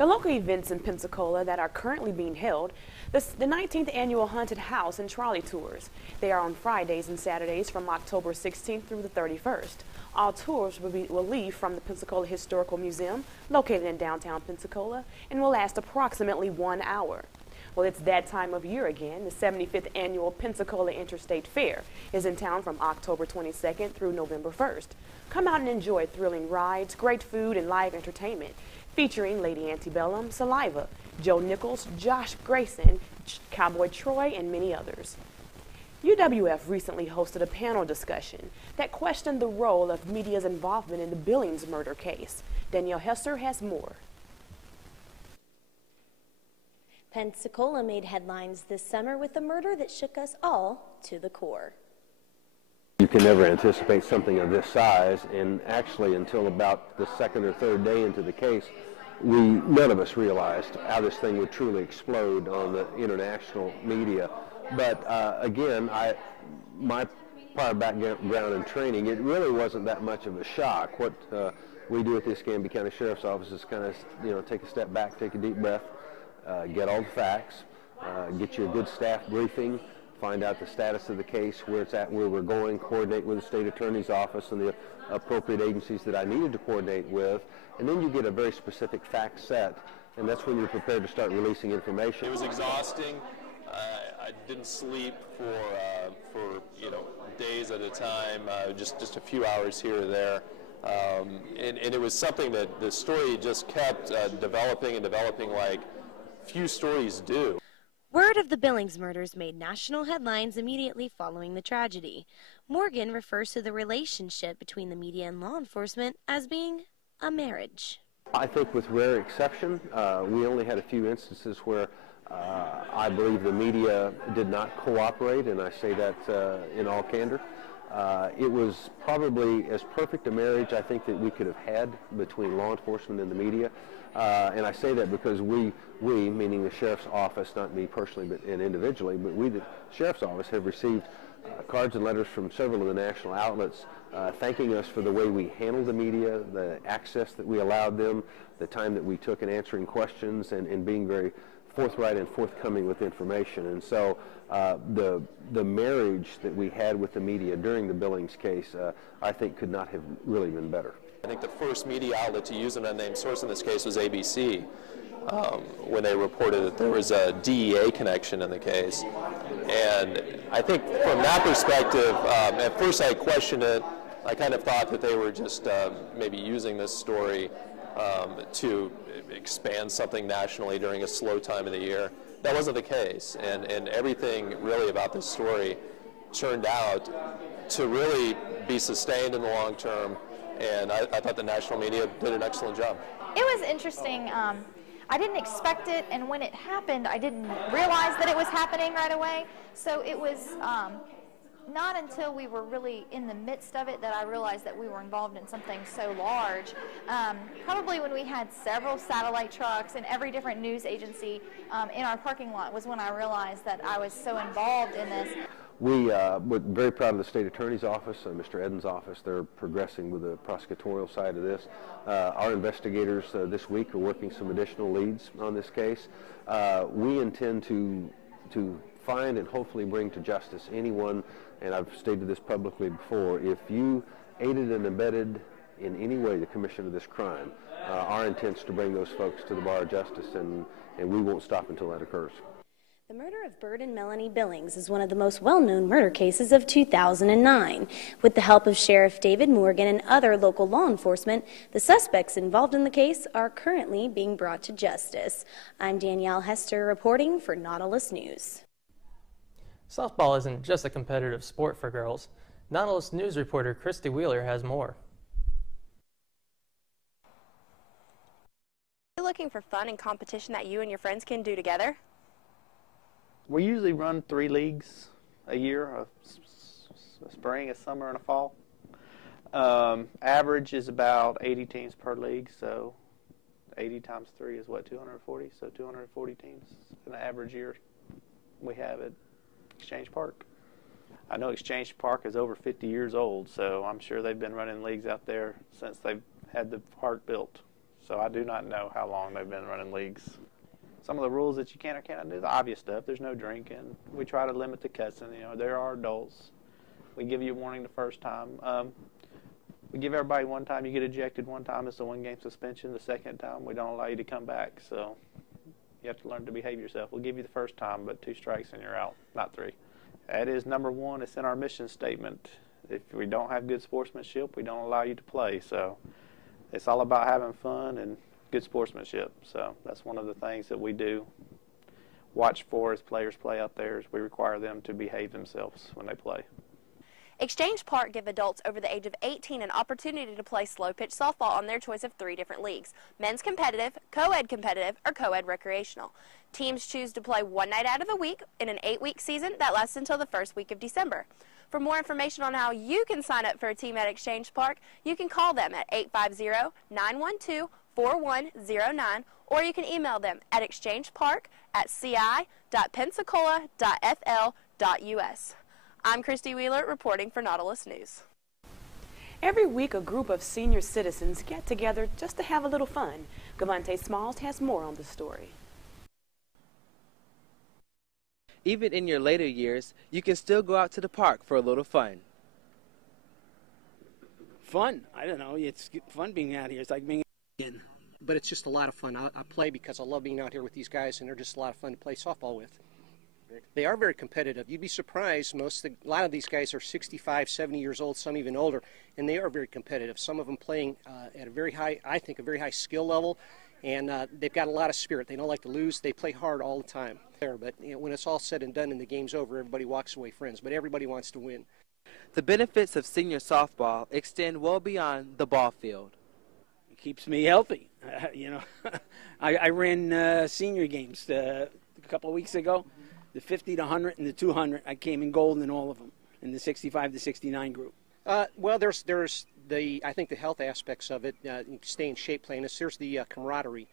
The local events in Pensacola that are currently being held, the 19th Annual Haunted House and Trolley Tours. They are on Fridays and Saturdays from October 16th through the 31st. All tours will leave from the Pensacola Historical Museum, located in downtown Pensacola, and will last approximately 1 hour. Well, it's that time of year again. The 75th Annual Pensacola Interstate Fair is in town from October 22nd through November 1st. Come out and enjoy thrilling rides, great food, and live entertainment, featuring Lady Antebellum, Saliva, Joe Nichols, Josh Grayson, Cowboy Troy, and many others. UWF recently hosted a panel discussion that questioned the role of media's involvement in the Billings murder case. Danielle Hester has more. Pensacola made headlines this summer with a murder that shook us all to the core. You can never anticipate something of this size, and actually until about the second or third day into the case, none of us realized how this thing would truly explode on the international media. But again, my prior background and training, it really wasn't that much of a shock. What we do at the Escambia County Sheriff's Office is kind of, take a step back, take a deep breath, get all the facts, get you a good staff briefing, find out the status of the case, where it's at, where we're going, coordinate with the state attorney's office and the appropriate agencies that I needed to coordinate with, and then you get a very specific fact set, and that's when you're prepared to start releasing information. It was exhausting. I didn't sleep for days at a time, just a few hours here or there. And it was something that the story just kept developing and developing like few stories do. Word of the Billings murders made national headlines immediately following the tragedy. Morgan refers to the relationship between the media and law enforcement as being a marriage. I think with rare exception, we only had a few instances where I believe the media did not cooperate, and I say that in all candor. It was probably as perfect a marriage I think that we could have had between law enforcement and the media. And I say that because we, meaning the Sheriff's Office, not me personally but and individually, but we, the Sheriff's Office, have received cards and letters from several of the national outlets thanking us for the way we handled the media, the access that we allowed them, the time that we took in answering questions, and being very forthright and forthcoming with information. And so the marriage that we had with the media during the Billings case, I think could not have really been better. I think the first media outlet to use an unnamed source in this case was ABC, when they reported that there was a DEA connection in the case. And I think from that perspective, at first I questioned it. I kind of thought that they were just maybe using this story to expand something nationally during a slow time of the year. That wasn't the case, and everything really about this story turned out to really be sustained in the long term, and I thought the national media did an excellent job. It was interesting. I didn't expect it, and when it happened, I didn't realize that it was happening right away, so it was not until we were really in the midst of it that I realized that we were involved in something so large. Probably when we had several satellite trucks and every different news agency in our parking lot was when I realized that I was so involved in this. We're very proud of the state attorney's office, Mr. Eden's office. They're progressing with the prosecutorial side of this. Our investigators this week are working some additional leads on this case. We intend to find and hopefully bring to justice anyone, and I've stated this publicly before, if you aided and abetted in any way the commission of this crime, our intent is to bring those folks to the bar of justice, and we won't stop until that occurs. The murder of Bert and Melanie Billings is one of the most well-known murder cases of 2009. With the help of Sheriff David Morgan and other local law enforcement, the suspects involved in the case are currently being brought to justice. I'm Danielle Hester reporting for Nautilus News. Softball isn't just a competitive sport for girls. Nautilus News reporter Christy Wheeler has more. Are you looking for fun and competition that you and your friends can do together? We usually run 3 leagues a year, a spring, a summer, and a fall. Average is about 80 teams per league, so 80 times 3 is what, 240? So 240 teams in an average year we have at Exchange Park. I know Exchange Park is over 50 years old, so I'm sure they've been running leagues out there since they've had the park built. so I do not know how long they've been running leagues. Some of the rules that you can or cannot do, the obvious stuff. There's no drinking. We try to limit the cussing. You know, there are adults. We give you a warning the first time. We give everybody one time. You get ejected one time. It's a one-game suspension. The second time, we don't allow you to come back. So you have to learn to behave yourself. We'll give you the first time, but 2 strikes and you're out, not 3. That is number 1. It's in our mission statement. If we don't have good sportsmanship, we don't allow you to play. So it's all about having fun and good sportsmanship. So that's one of the things that we do watch for as players play out there, is we require them to behave themselves when they play. Exchange Park give adults over the age of 18 an opportunity to play slow pitch softball on their choice of 3 different leagues: men's competitive, co-ed competitive, or co-ed recreational. Teams choose to play one night out of the week in an 8-week season that lasts until the first week of December. For more information on how you can sign up for a team at Exchange Park, you can call them at 850-912-4109, or you can email them at exchangepark@ci.pensacola.fl.us. I'm Christy Wheeler reporting for Nautilus News. Every week, a group of senior citizens get together just to have a little fun. Gavante Smalls has more on the story. Even in your later years, you can still go out to the park for a little fun. Fun? I don't know. It's fun being out here. It's like being in. But it's just a lot of fun. I play because I love being out here with these guys, and they're just a lot of fun to play softball with. They are very competitive. You'd be surprised. A lot of these guys are 65, 70 years old, some even older, and they are very competitive. Some of them playing at a very high, I think, a very high skill level, and they've got a lot of spirit. They don't like to lose. They play hard all the time. But you know, when it's all said and done and the game's over, everybody walks away friends. But everybody wants to win. The benefits of senior softball extend well beyond the ball field. It keeps me healthy. I ran senior games a couple of weeks ago. The 50, the 100, and the 200. I came in gold in all of them, in the 65 to 69 group. Well, there's I think the health aspects of it, stay in shape playing this. There's the camaraderie.